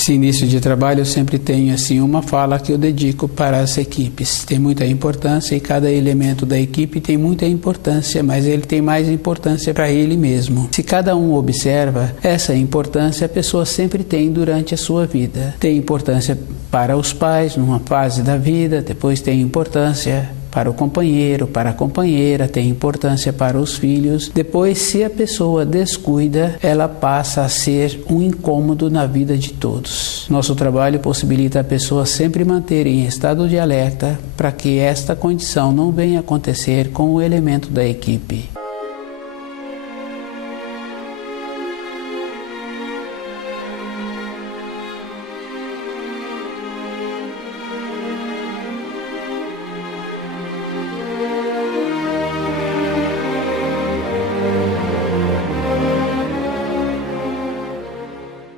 Esse início de trabalho eu sempre tenho assim uma fala que eu dedico para as equipes. Tem muita importância e cada elemento da equipe tem muita importância, mas ele tem mais importância para ele mesmo. Se cada um observa essa importância, a pessoa sempre tem durante a sua vida. Tem importância para os pais numa fase da vida, depois tem importância para o companheiro, para a companheira, tem importância para os filhos. Depois, se a pessoa descuida, ela passa a ser um incômodo na vida de todos. Nosso trabalho possibilita a pessoa sempre manter em estado de alerta para que esta condição não venha acontecer com o elemento da equipe.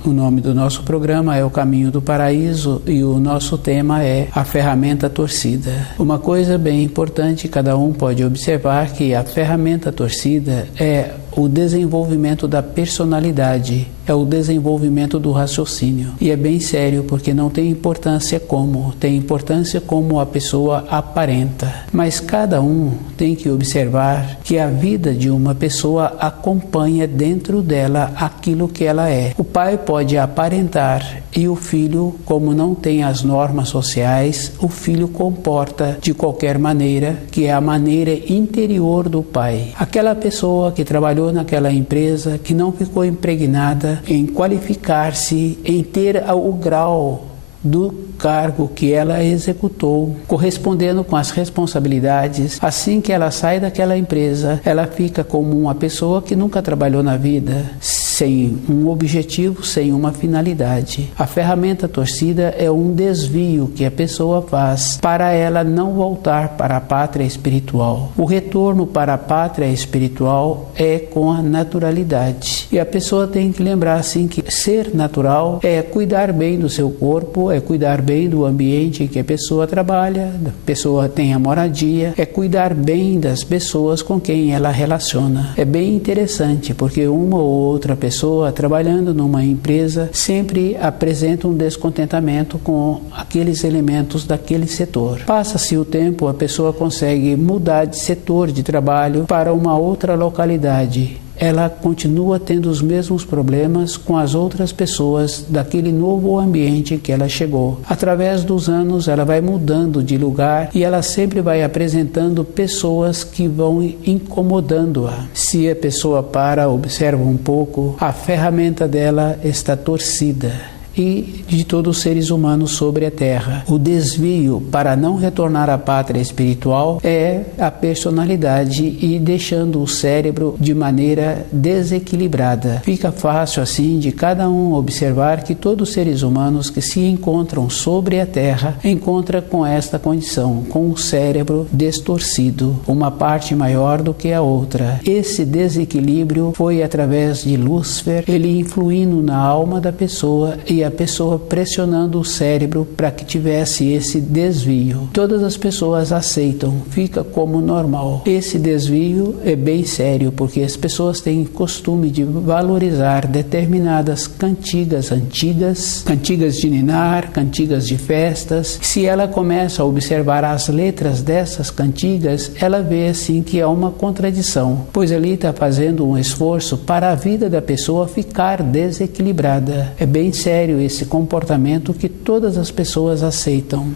O nome do nosso programa é O Caminho do Paraíso e o nosso tema é a ferramenta torcida. Uma coisa bem importante, cada um pode observar que a ferramenta torcida é o desenvolvimento da personalidade, é o desenvolvimento do raciocínio. E é bem sério, porque não tem importância como, tem importância como a pessoa aparenta. Mas cada um tem que observar que a vida de uma pessoa acompanha dentro dela aquilo que ela é. O pai pode aparentar e o filho, como não tem as normas sociais, o filho comporta de qualquer maneira, que é a maneira interior do pai. Aquela pessoa que trabalhou naquela empresa, que não ficou impregnada em qualificar-se, em ter o grau do cargo que ela executou, correspondendo com as responsabilidades. Assim que ela sai daquela empresa, ela fica como uma pessoa que nunca trabalhou na vida, sem um objetivo, sem uma finalidade. A ferramenta torcida é um desvio que a pessoa faz para ela não voltar para a pátria espiritual. O retorno para a pátria espiritual é com a naturalidade. E a pessoa tem que lembrar assim que ser natural é cuidar bem do seu corpo, é cuidar bem do ambiente em que a pessoa trabalha, a pessoa tem a moradia, é cuidar bem das pessoas com quem ela relaciona. É bem interessante, porque uma ou outra pessoa trabalhando numa empresa sempre apresenta um descontentamento com aqueles elementos daquele setor. Passa-se o tempo, a pessoa consegue mudar de setor de trabalho para uma outra localidade. Ela continua tendo os mesmos problemas com as outras pessoas daquele novo ambiente que ela chegou. Através dos anos, ela vai mudando de lugar e ela sempre vai apresentando pessoas que vão incomodando-a. Se a pessoa observa um pouco, a ferramenta dela está torcida. E de todos os seres humanos sobre a Terra. O desvio para não retornar à pátria espiritual é a personalidade e deixando o cérebro de maneira desequilibrada. Fica fácil assim de cada um observar que todos os seres humanos que se encontram sobre a Terra encontram com esta condição, com o cérebro distorcido, uma parte maior do que a outra. Esse desequilíbrio foi através de Lúcifer, ele influindo na alma da pessoa e a pessoa pressionando o cérebro para que tivesse esse desvio. Todas as pessoas aceitam, fica como normal. Esse desvio é bem sério, porque as pessoas têm costume de valorizar determinadas cantigas antigas, cantigas de ninar, cantigas de festas. Se ela começa a observar as letras dessas cantigas, ela vê assim que há uma contradição, pois ali está fazendo um esforço para a vida da pessoa ficar desequilibrada. É bem sério esse comportamento que todas as pessoas aceitam.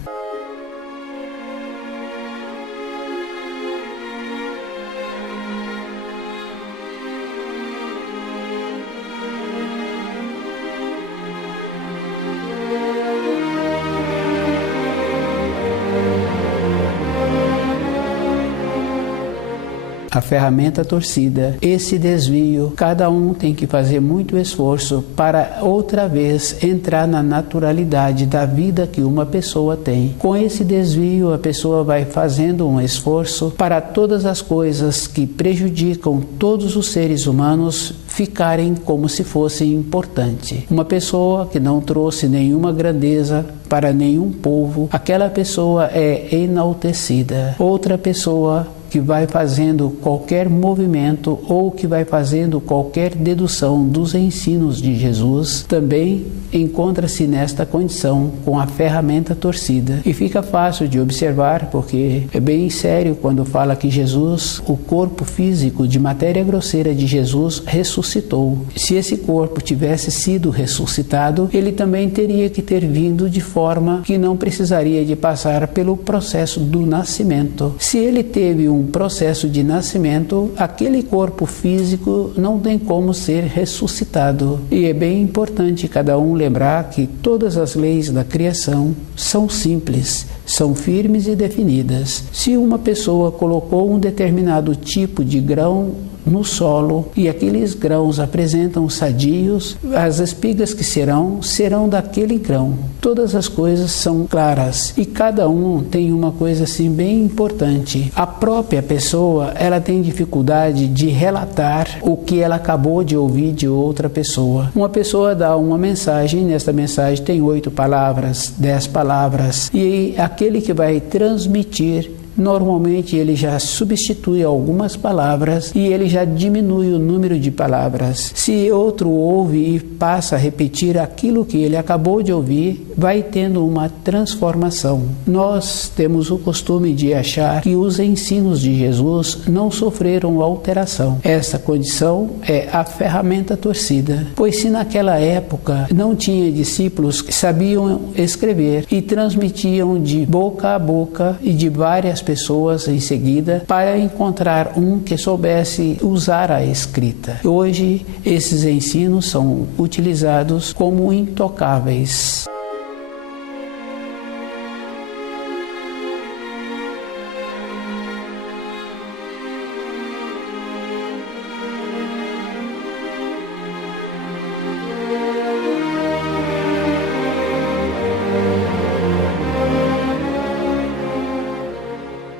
A ferramenta torcida, esse desvio, cada um tem que fazer muito esforço para outra vez entrar na naturalidade da vida que uma pessoa tem. Com esse desvio, a pessoa vai fazendo um esforço para todas as coisas que prejudicam todos os seres humanos ficarem como se fossem importantes. Uma pessoa que não trouxe nenhuma grandeza para nenhum povo, aquela pessoa é enaltecida. Outra pessoa que vai fazendo qualquer movimento ou que vai fazendo qualquer dedução dos ensinos de Jesus também encontra-se nesta condição com a ferramenta torcida. E fica fácil de observar porque é bem sério quando fala que Jesus, o corpo físico de matéria grosseira de Jesus, ressuscitou. Se esse corpo tivesse sido ressuscitado, ele também teria que ter vindo de forma que não precisaria de passar pelo processo do nascimento. Se ele teve um processo de nascimento, aquele corpo físico não tem como ser ressuscitado. E é bem importante cada um lembrar que todas as leis da criação são simples, são firmes e definidas. Se uma pessoa colocou um determinado tipo de grão no solo e aqueles grãos apresentam sadios, as espigas que serão daquele grão. Todas as coisas são claras e cada um tem uma coisa assim bem importante. A própria pessoa, ela tem dificuldade de relatar o que ela acabou de ouvir de outra pessoa. Uma pessoa dá uma mensagem, nesta mensagem tem 8 palavras, 10 palavras, e aquele que vai transmitir, normalmente ele já substitui algumas palavras e ele já diminui o número de palavras. Se outro ouve e passa a repetir aquilo que ele acabou de ouvir, vai tendo uma transformação. Nós temos o costume de achar que os ensinos de Jesus não sofreram alteração. Essa condição é a ferramenta torcida, pois se naquela época não tinha discípulos que sabiam escrever e transmitiam de boca a boca e de várias pessoas em seguida para encontrar um que soubesse usar a escrita. Hoje, esses ensinos são utilizados como intocáveis.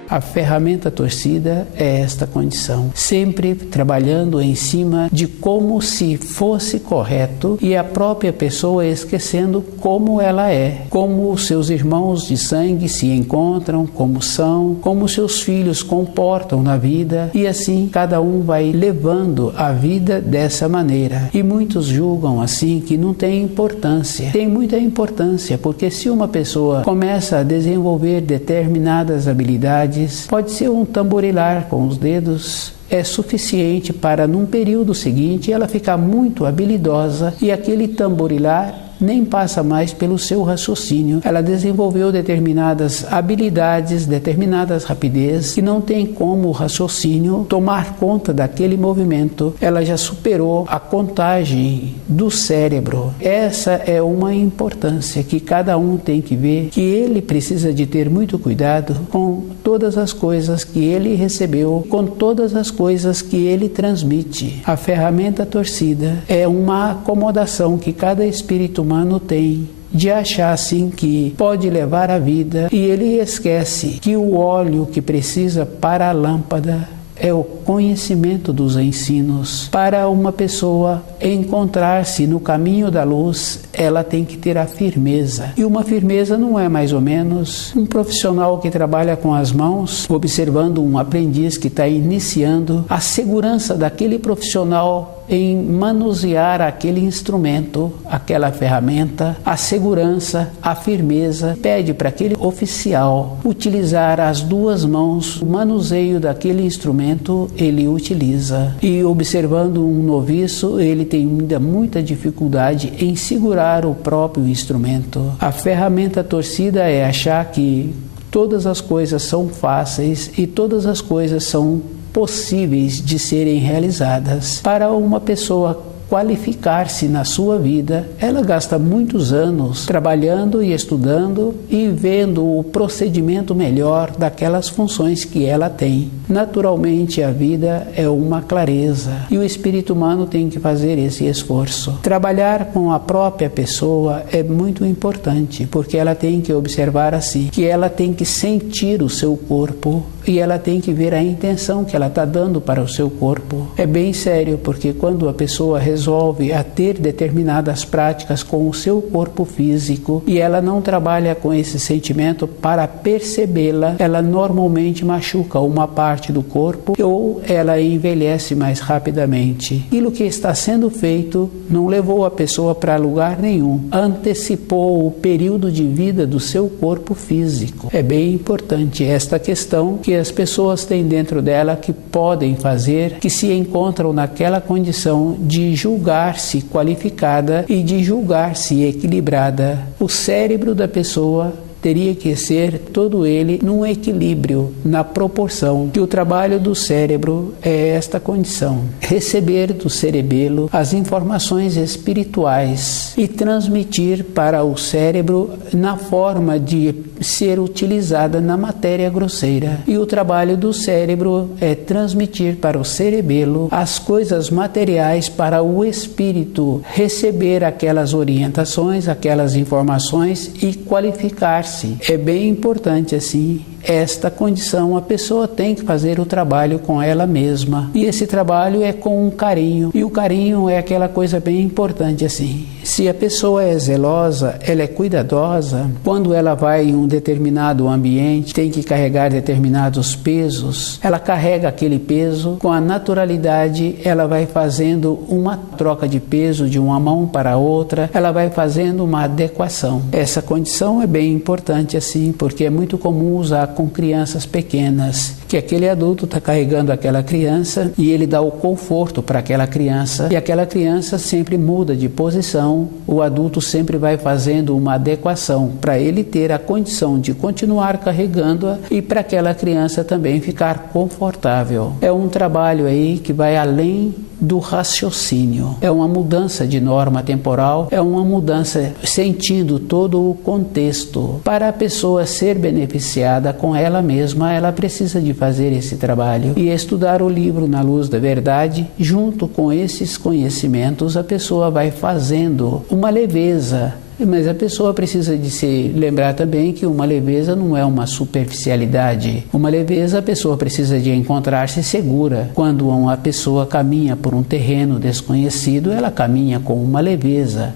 A ferramenta torcida é esta condição, sempre trabalhando em cima de como se fosse correto e a própria pessoa esquecendo como ela é, como os seus irmãos de sangue se encontram, como são, como seus filhos comportam na vida e assim cada um vai levando a vida dessa maneira. E muitos julgam assim que não tem importância. Tem muita importância porque se uma pessoa começa a desenvolver determinadas habilidades, pode ser um tamborilar com os dedos, é suficiente para num período seguinte ela ficar muito habilidosa e aquele tamborilar nem passa mais pelo seu raciocínio. Ela desenvolveu determinadas habilidades, determinadas rapidez que não tem como o raciocínio tomar conta daquele movimento. Ela já superou a contagem do cérebro. Essa é uma importância que cada um tem que ver, que ele precisa de ter muito cuidado com todas as coisas que ele recebeu, com todas as coisas que ele transmite. A ferramenta torcida é uma acomodação que cada espírito humano tem de achar assim que pode levar a vida e ele esquece que o óleo que precisa para a lâmpada é o conhecimento dos ensinos. Para uma pessoa encontrar-se no caminho da luz, ela tem que ter a firmeza. E uma firmeza não é mais ou menos um profissional que trabalha com as mãos, observando um aprendiz que está iniciando, a segurança daquele profissional em manusear aquele instrumento, aquela ferramenta, a segurança, a firmeza, pede para aquele oficial utilizar as 2 mãos, o manuseio daquele instrumento ele utiliza. E observando um noviço, ele tem ainda muita dificuldade em segurar o próprio instrumento. A ferramenta torcida é achar que todas as coisas são fáceis e todas as coisas são possíveis de serem realizadas. Para uma pessoa qualificar-se na sua vida, ela gasta muitos anos trabalhando e estudando e vendo o procedimento melhor daquelas funções que ela tem. Naturalmente, a vida é uma clareza e o espírito humano tem que fazer esse esforço. Trabalhar com a própria pessoa é muito importante, porque ela tem que observar assim, que ela tem que sentir o seu corpo, e ela tem que ver a intenção que ela está dando para o seu corpo. É bem sério, porque quando a pessoa resolve a ter determinadas práticas com o seu corpo físico e ela não trabalha com esse sentimento para percebê-la, ela normalmente machuca uma parte do corpo ou ela envelhece mais rapidamente. Aquilo que está sendo feito não levou a pessoa para lugar nenhum, antecipou o período de vida do seu corpo físico. É bem importante esta questão que as pessoas têm dentro dela que podem fazer, que se encontram naquela condição de julgar-se qualificada e de julgar-se equilibrada. O cérebro da pessoa teria que ser todo ele num equilíbrio, na proporção que o trabalho do cérebro é esta condição: receber do cerebelo as informações espirituais e transmitir para o cérebro na forma de ser utilizada na matéria grosseira. E o trabalho do cérebro é transmitir para o cerebelo as coisas materiais para o espírito receber aquelas orientações, aquelas informações e qualificar-se. É bem importante assim esta condição. A pessoa tem que fazer o trabalho com ela mesma, e esse trabalho é com um carinho, e o carinho é aquela coisa bem importante assim. Se a pessoa é zelosa, ela é cuidadosa, quando ela vai em um determinado ambiente, tem que carregar determinados pesos, ela carrega aquele peso com a naturalidade, ela vai fazendo uma troca de peso de uma mão para outra, ela vai fazendo uma adequação. Essa condição é bem importante assim, porque é muito comum usar com crianças pequenas, que aquele adulto está carregando aquela criança e ele dá o conforto para aquela criança, e aquela criança sempre muda de posição, o adulto sempre vai fazendo uma adequação para ele ter a condição de continuar carregando-a e para aquela criança também ficar confortável. É um trabalho aí que vai além do raciocínio, é uma mudança de norma temporal, é uma mudança sentindo todo o contexto. Para a pessoa ser beneficiada com ela mesma, ela precisa de fazer esse trabalho e estudar o livro Na Luz da Verdade. Junto com esses conhecimentos, a pessoa vai fazendo uma leveza. Mas a pessoa precisa de se lembrar também que uma leveza não é uma superficialidade. Uma leveza, a pessoa precisa de encontrar-se segura. Quando uma pessoa caminha por um terreno desconhecido, ela caminha com uma leveza.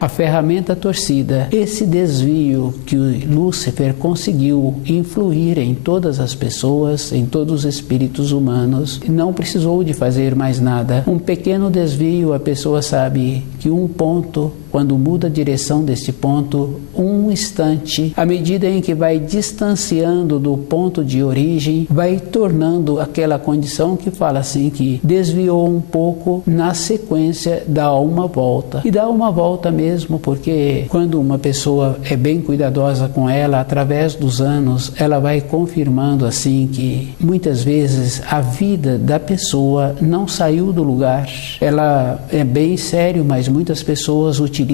A ferramenta torcida, esse desvio que Lúcifer conseguiu influir em todas as pessoas, em todos os espíritos humanos, não precisou de fazer mais nada. Um pequeno desvio, a pessoa sabe que um ponto, quando muda a direção desse ponto, um instante, à medida em que vai distanciando do ponto de origem, vai tornando aquela condição que fala assim, que desviou um pouco, na sequência dá uma volta. E dá uma volta mesmo, porque quando uma pessoa é bem cuidadosa com ela, através dos anos, ela vai confirmando assim que muitas vezes a vida da pessoa não saiu do lugar. Ela é bem sério, mas muitas pessoas utilizam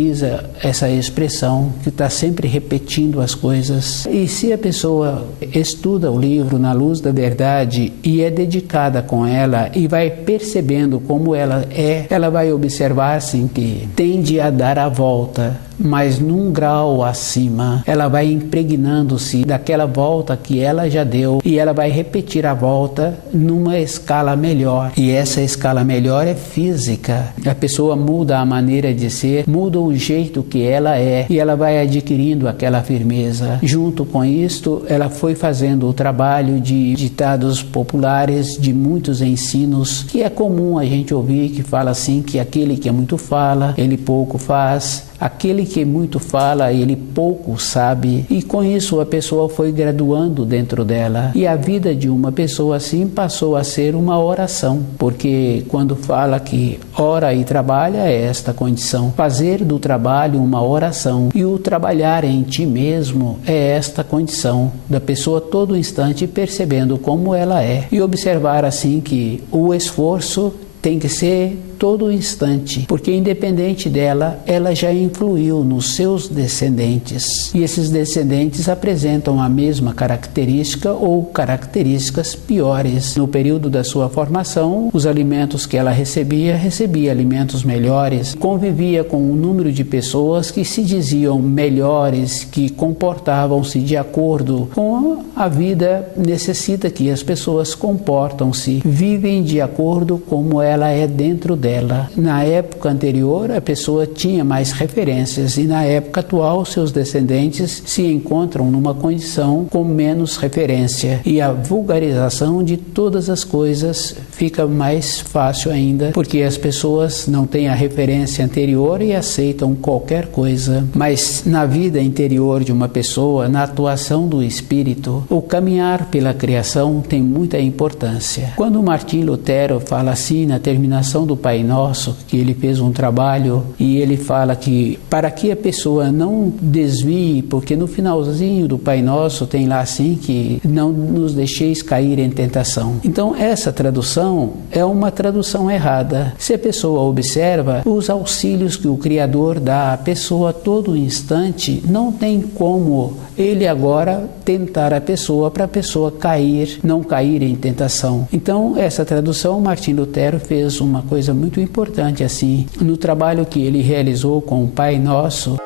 essa expressão que está sempre repetindo as coisas. E se a pessoa estuda o livro Na Luz da Verdade e é dedicada com ela e vai percebendo como ela é, ela vai observar assim que tende a dar a volta, mas num grau acima. Ela vai impregnando-se daquela volta que ela já deu e ela vai repetir a volta numa escala melhor. E essa escala melhor é física. A pessoa muda a maneira de ser, muda o jeito que ela é e ela vai adquirindo aquela firmeza. Junto com isto, ela foi fazendo o trabalho de ditados populares, de muitos ensinos, que é comum a gente ouvir, que fala assim, que aquele que muito fala, ele pouco faz. Aquele que muito fala, ele pouco sabe. E com isso a pessoa foi graduando dentro dela. E a vida de uma pessoa assim passou a ser uma oração. Porque quando fala que ora e trabalha, é esta condição. Fazer do trabalho uma oração. E o trabalhar em ti mesmo é esta condição. Da pessoa todo instante percebendo como ela é. E observar assim que o esforço tem que ser todo instante, porque independente dela, ela já influiu nos seus descendentes. E esses descendentes apresentam a mesma característica ou características piores. No período da sua formação, os alimentos que ela recebia alimentos melhores, convivia com um número de pessoas que se diziam melhores, que comportavam-se de acordo com a vida necessita que as pessoas comportam-se, vivem de acordo como ela é dentro dela. Na época anterior, a pessoa tinha mais referências e na época atual, seus descendentes se encontram numa condição com menos referência e a vulgarização de todas as coisas fica mais fácil ainda, porque as pessoas não têm a referência anterior e aceitam qualquer coisa. Mas na vida interior de uma pessoa, na atuação do espírito, o caminhar pela criação tem muita importância. Quando Martim Lutero fala assim na terminação do Pai Nosso, que ele fez um trabalho e ele fala que para que a pessoa não desvie, porque no finalzinho do Pai Nosso tem lá assim que não nos deixeis cair em tentação. Então essa tradução é uma tradução errada. Se a pessoa observa os auxílios que o Criador dá à pessoa a todo instante, não tem como ele agora tentar a pessoa para a pessoa não cair em tentação. Então essa tradução Martim Lutero fez uma coisa muito importante assim, no trabalho que ele realizou com o Pai Nosso.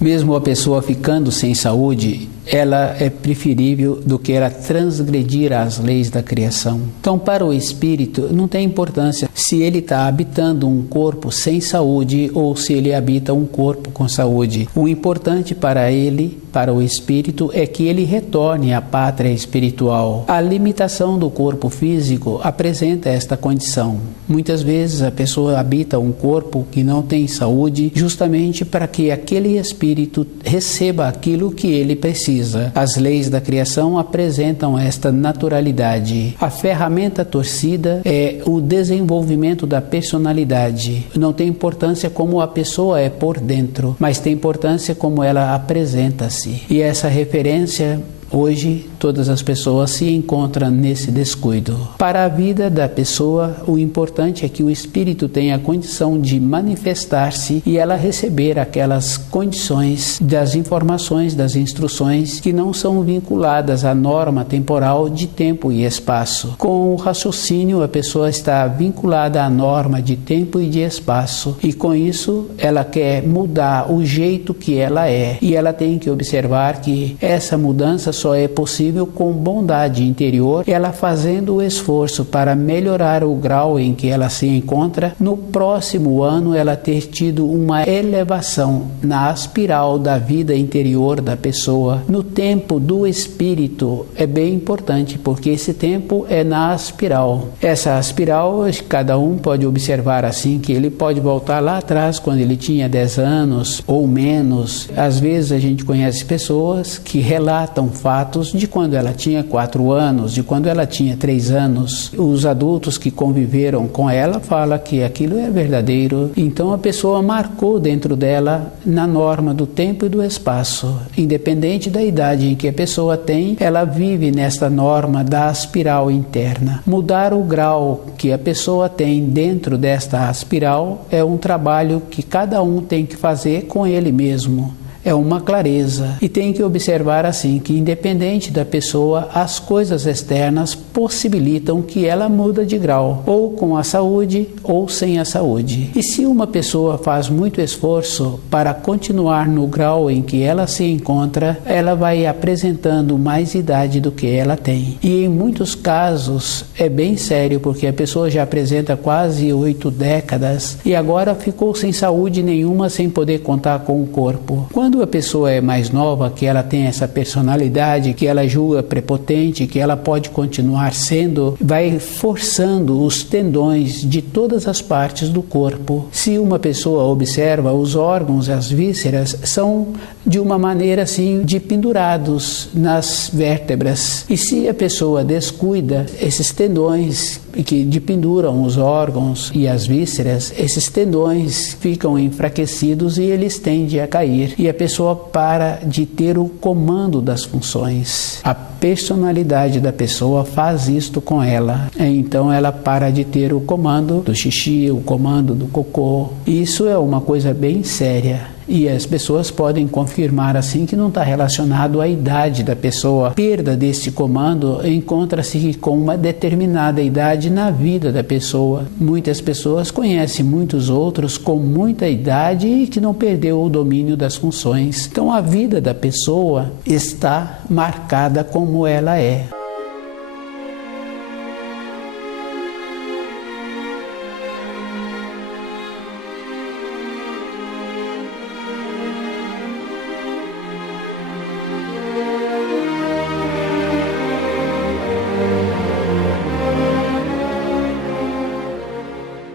Mesmo a pessoa ficando sem saúde, ela é preferível do que ela transgredir as leis da criação. Então, para o espírito, não tem importância se ele está habitando um corpo sem saúde ou se ele habita um corpo com saúde. O importante para ele, para o espírito, é que ele retorne à pátria espiritual. A limitação do corpo físico apresenta esta condição. Muitas vezes a pessoa habita um corpo que não tem saúde justamente para que aquele espírito receba aquilo que ele precisa. As leis da criação apresentam esta naturalidade. A ferramenta torcida é o desenvolvimento da personalidade. Não tem importância como a pessoa é por dentro, mas tem importância como ela apresenta-se. E essa referência hoje, todas as pessoas se encontram nesse descuido. Para a vida da pessoa, o importante é que o espírito tenha a condição de manifestar-se e ela receber aquelas condições das informações, das instruções que não são vinculadas à norma temporal de tempo e espaço. Com o raciocínio, a pessoa está vinculada à norma de tempo e de espaço e com isso ela quer mudar o jeito que ela é e ela tem que observar que essa mudança só é possível com bondade interior, ela fazendo o esforço para melhorar o grau em que ela se encontra, no próximo ano ela ter tido uma elevação na espiral da vida interior da pessoa. No tempo do espírito é bem importante, porque esse tempo é na espiral. Essa espiral, cada um pode observar assim, que ele pode voltar lá atrás, quando ele tinha 10 anos ou menos. Às vezes a gente conhece pessoas que relatam fatos de quando ela tinha 4 anos, de quando ela tinha 3 anos. Os adultos que conviveram com ela falam que aquilo é verdadeiro. Então a pessoa marcou dentro dela na norma do tempo e do espaço. Independente da idade em que a pessoa tem, ela vive nesta norma da espiral interna. Mudar o grau que a pessoa tem dentro desta espiral é um trabalho que cada um tem que fazer com ele mesmo. É uma clareza e tem que observar assim que independente da pessoa, as coisas externas possibilitam que ela muda de grau, ou com a saúde ou sem a saúde. E se uma pessoa faz muito esforço para continuar no grau em que ela se encontra, ela vai apresentando mais idade do que ela tem. E em muitos casos é bem sério, porque a pessoa já apresenta quase 8 décadas e agora ficou sem saúde nenhuma, sem poder contar com o corpo. Quando Quando a pessoa é mais nova, que ela tem essa personalidade, que ela julga prepotente, que ela pode continuar sendo, vai forçando os tendões de todas as partes do corpo. Se uma pessoa observa, os órgãos, as vísceras, são de uma maneira assim, de pendurados nas vértebras. E se a pessoa descuida, esses tendões que penduram os órgãos e as vísceras, esses tendões ficam enfraquecidos e eles tendem a cair. E a pessoa para de ter o comando das funções. A personalidade da pessoa faz isto com ela. Então ela para de ter o comando do xixi, o comando do cocô. Isso é uma coisa bem séria. E as pessoas podem confirmar assim que não está relacionado à idade da pessoa. A perda desse comando encontra-se com uma determinada idade na vida da pessoa. Muitas pessoas conhecem muitos outros com muita idade e que não perdeu o domínio das funções. Então a vida da pessoa está marcada como ela é.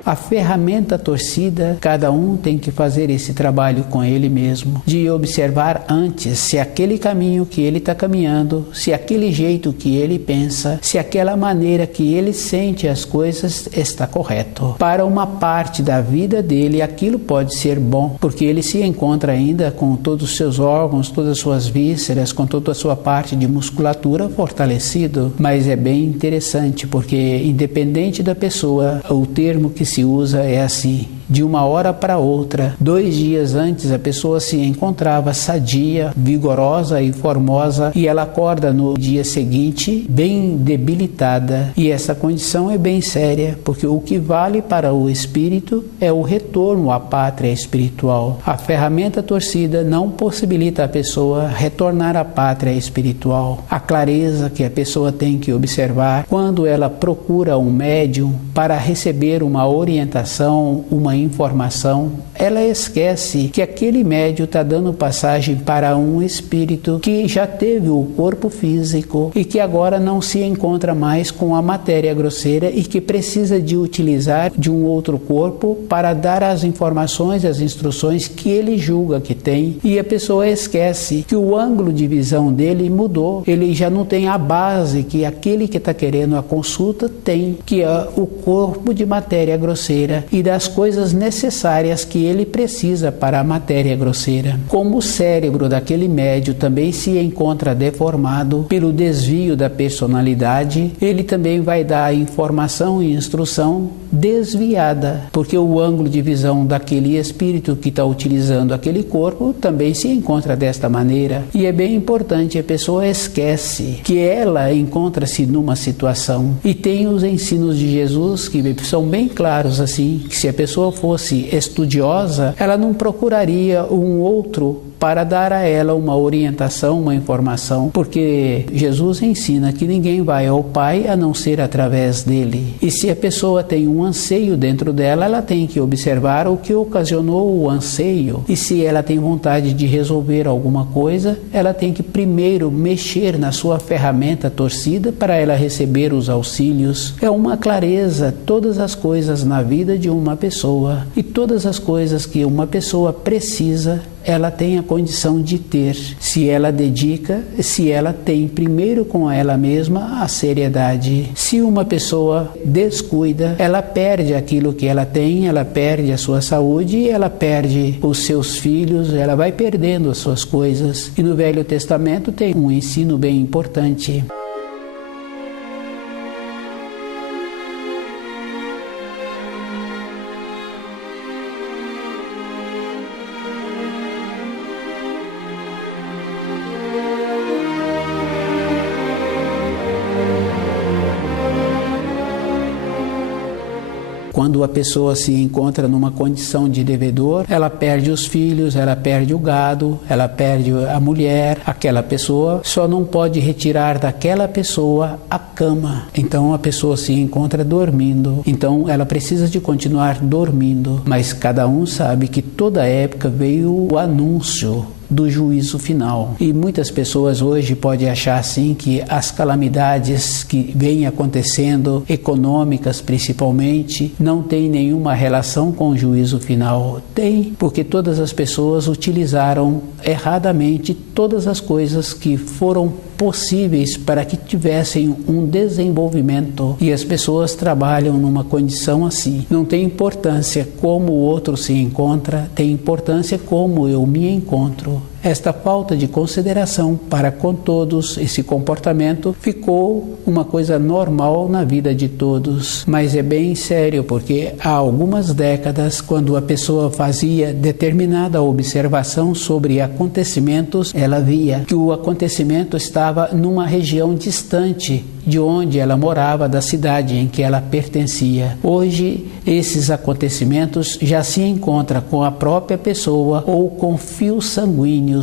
A ferramenta torcida, cada um tem que fazer esse trabalho com ele mesmo, de observar antes se aquele caminho que ele está caminhando, se aquele jeito que ele pensa, se aquela maneira que ele sente as coisas está correto. Para uma parte da vida dele, aquilo pode ser bom, porque ele se encontra ainda com todos os seus órgãos, todas as suas vísceras, com toda a sua parte de musculatura fortalecido. Mas é bem interessante, porque independente da pessoa, o termo que se usa é assim: de uma hora para outra, 2 dias antes, a pessoa se encontrava sadia, vigorosa e formosa, e ela acorda no dia seguinte bem debilitada. E essa condição é bem séria, porque o que vale para o espírito é o retorno à pátria espiritual. A ferramenta torcida não possibilita a pessoa retornar à pátria espiritual. A clareza que a pessoa tem que observar quando ela procura um médium para receber uma orientação, uma informação, ela esquece que aquele médium está dando passagem para um espírito que já teve o corpo físico e que agora não se encontra mais com a matéria grosseira e que precisa de utilizar de um outro corpo para dar as informações, as instruções que ele julga que tem. E a pessoa esquece que o ângulo de visão dele mudou. Ele já não tem a base que aquele que está querendo a consulta tem, que é o corpo de matéria grosseira e das coisas necessárias que ele precisa para a matéria grosseira. Como o cérebro daquele médium também se encontra deformado pelo desvio da personalidade, ele também vai dar a informação e instrução desviada, porque o ângulo de visão daquele espírito que está utilizando aquele corpo também se encontra desta maneira. E é bem importante, a pessoa esquece que ela encontra-se numa situação, e tem os ensinos de Jesus que são bem claros assim, que se a pessoa fosse estudiosa, ela não procuraria um outro para dar a ela uma orientação, uma informação, porque Jesus ensina que ninguém vai ao Pai a não ser através dele. E se a pessoa tem um anseio dentro dela, ela tem que observar o que ocasionou o anseio. E se ela tem vontade de resolver alguma coisa, ela tem que primeiro mexer na sua ferramenta torcida para ela receber os auxílios. É uma clareza, todas as coisas na vida de uma pessoa e todas as coisas que uma pessoa precisa, ela tem a condição de ter, se ela dedica, se ela tem primeiro com ela mesma a seriedade. Se uma pessoa descuida, ela perde aquilo que ela tem, ela perde a sua saúde, ela perde os seus filhos, ela vai perdendo as suas coisas. E no Velho Testamento tem um ensino bem importante. Quando a pessoa se encontra numa condição de devedor, ela perde os filhos, ela perde o gado, ela perde a mulher. Aquela pessoa só não pode retirar daquela pessoa a cama. Então a pessoa se encontra dormindo. Então ela precisa de continuar dormindo. Mas cada um sabe que toda época veio o anúncio do juízo final. E muitas pessoas hoje podem achar assim que as calamidades que vêm acontecendo, econômicas principalmente, não tem nenhuma relação com o juízo final. Tem, porque todas as pessoas utilizaram erradamente todas as coisas que foram possíveis para que tivessem um desenvolvimento, e as pessoas trabalham numa condição assim. Não tem importância como o outro se encontra, tem importância como eu me encontro. Esta falta de consideração para com todos, esse comportamento ficou uma coisa normal na vida de todos, mas é bem sério, porque há algumas décadas, quando a pessoa fazia determinada observação sobre acontecimentos, ela via que o acontecimento estava numa região distante de onde ela morava, da cidade em que ela pertencia. Hoje, esses acontecimentos já se encontram com a própria pessoa ou com fios sanguíneos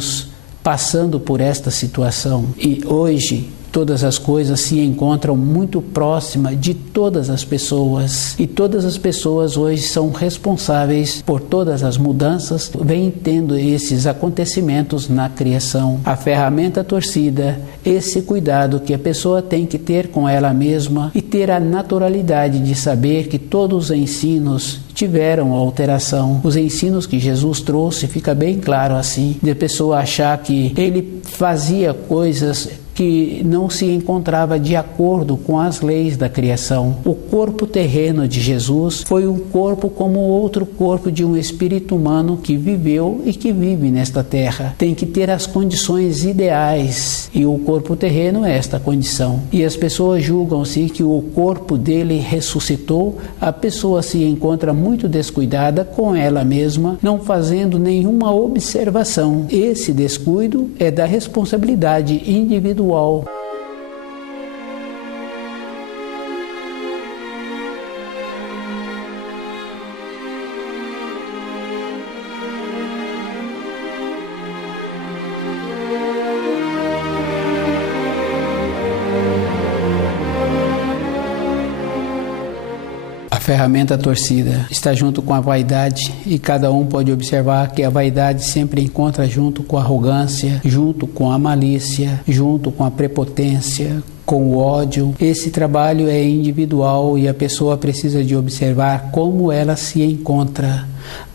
passando por esta situação. E hoje, todas as coisas se encontram muito próximas de todas as pessoas, e todas as pessoas hoje são responsáveis por todas as mudanças que vêm tendo esses acontecimentos na criação. A ferramenta torcida, esse cuidado que a pessoa tem que ter com ela mesma e ter a naturalidade de saber que todos os ensinos tiveram alteração. Os ensinos que Jesus trouxe, fica bem claro assim, de a pessoa achar que ele fazia coisas que não se encontrava de acordo com as leis da criação. O corpo terreno de Jesus foi um corpo como outro corpo de um espírito humano que viveu e que vive nesta terra. Tem que ter as condições ideais, e o corpo terreno é esta condição. E as pessoas julgam-se que o corpo dele ressuscitou, a pessoa se encontra muito descuidada com ela mesma, não fazendo nenhuma observação. Esse descuido é da responsabilidade individual. A ferramenta torcida está junto com a vaidade, e cada um pode observar que a vaidade sempre encontra junto com a arrogância, junto com a malícia, junto com a prepotência, com o ódio. Esse trabalho é individual e a pessoa precisa de observar como ela se encontra.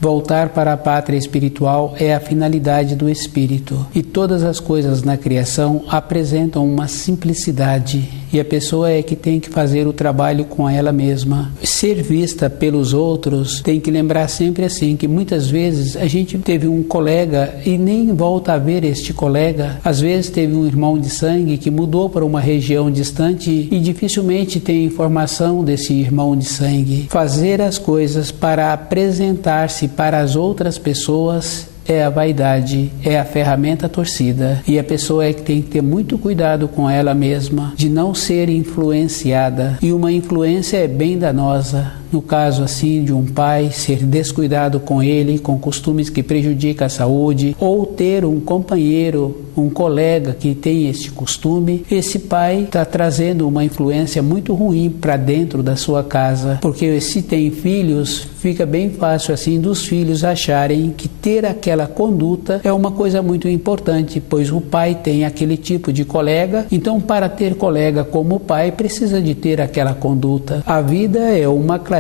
Voltar para a pátria espiritual é a finalidade do espírito, e todas as coisas na criação apresentam uma simplicidade, e a pessoa é que tem que fazer o trabalho com ela mesma. Ser vista pelos outros, tem que lembrar sempre assim, que muitas vezes a gente teve um colega e nem volta a ver este colega. Às vezes teve um irmão de sangue que mudou para uma região distante e dificilmente tem informação desse irmão de sangue. Fazer as coisas para apresentar-se para as outras pessoas é a vaidade, é a ferramenta torcida, e a pessoa é que tem que ter muito cuidado com ela mesma, de não ser influenciada, e uma influência é bem danosa. No caso assim de um pai ser descuidado com ele, com costumes que prejudicam a saúde, ou ter um companheiro, um colega que tem este costume, esse pai está trazendo uma influência muito ruim para dentro da sua casa, porque se tem filhos, fica bem fácil assim dos filhos acharem que ter aquela conduta é uma coisa muito importante, pois o pai tem aquele tipo de colega, então para ter colega como o pai precisa de ter aquela conduta. A vida é uma clareza,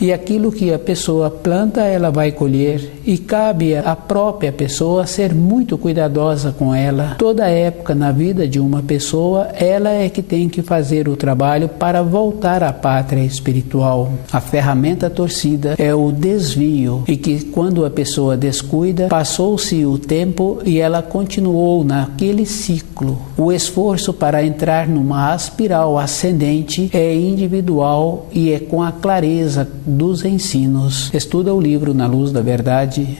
e aquilo que a pessoa planta ela vai colher, e cabe à própria pessoa ser muito cuidadosa com ela. Toda época na vida de uma pessoa, ela é que tem que fazer o trabalho para voltar à pátria espiritual. A ferramenta torcida é o desvio, e que quando a pessoa descuida, passou-se o tempo e ela continuou naquele ciclo. O esforço para entrar numa espiral ascendente é individual e é com a clareza dos ensinos. Estuda o livro Na Luz da Verdade.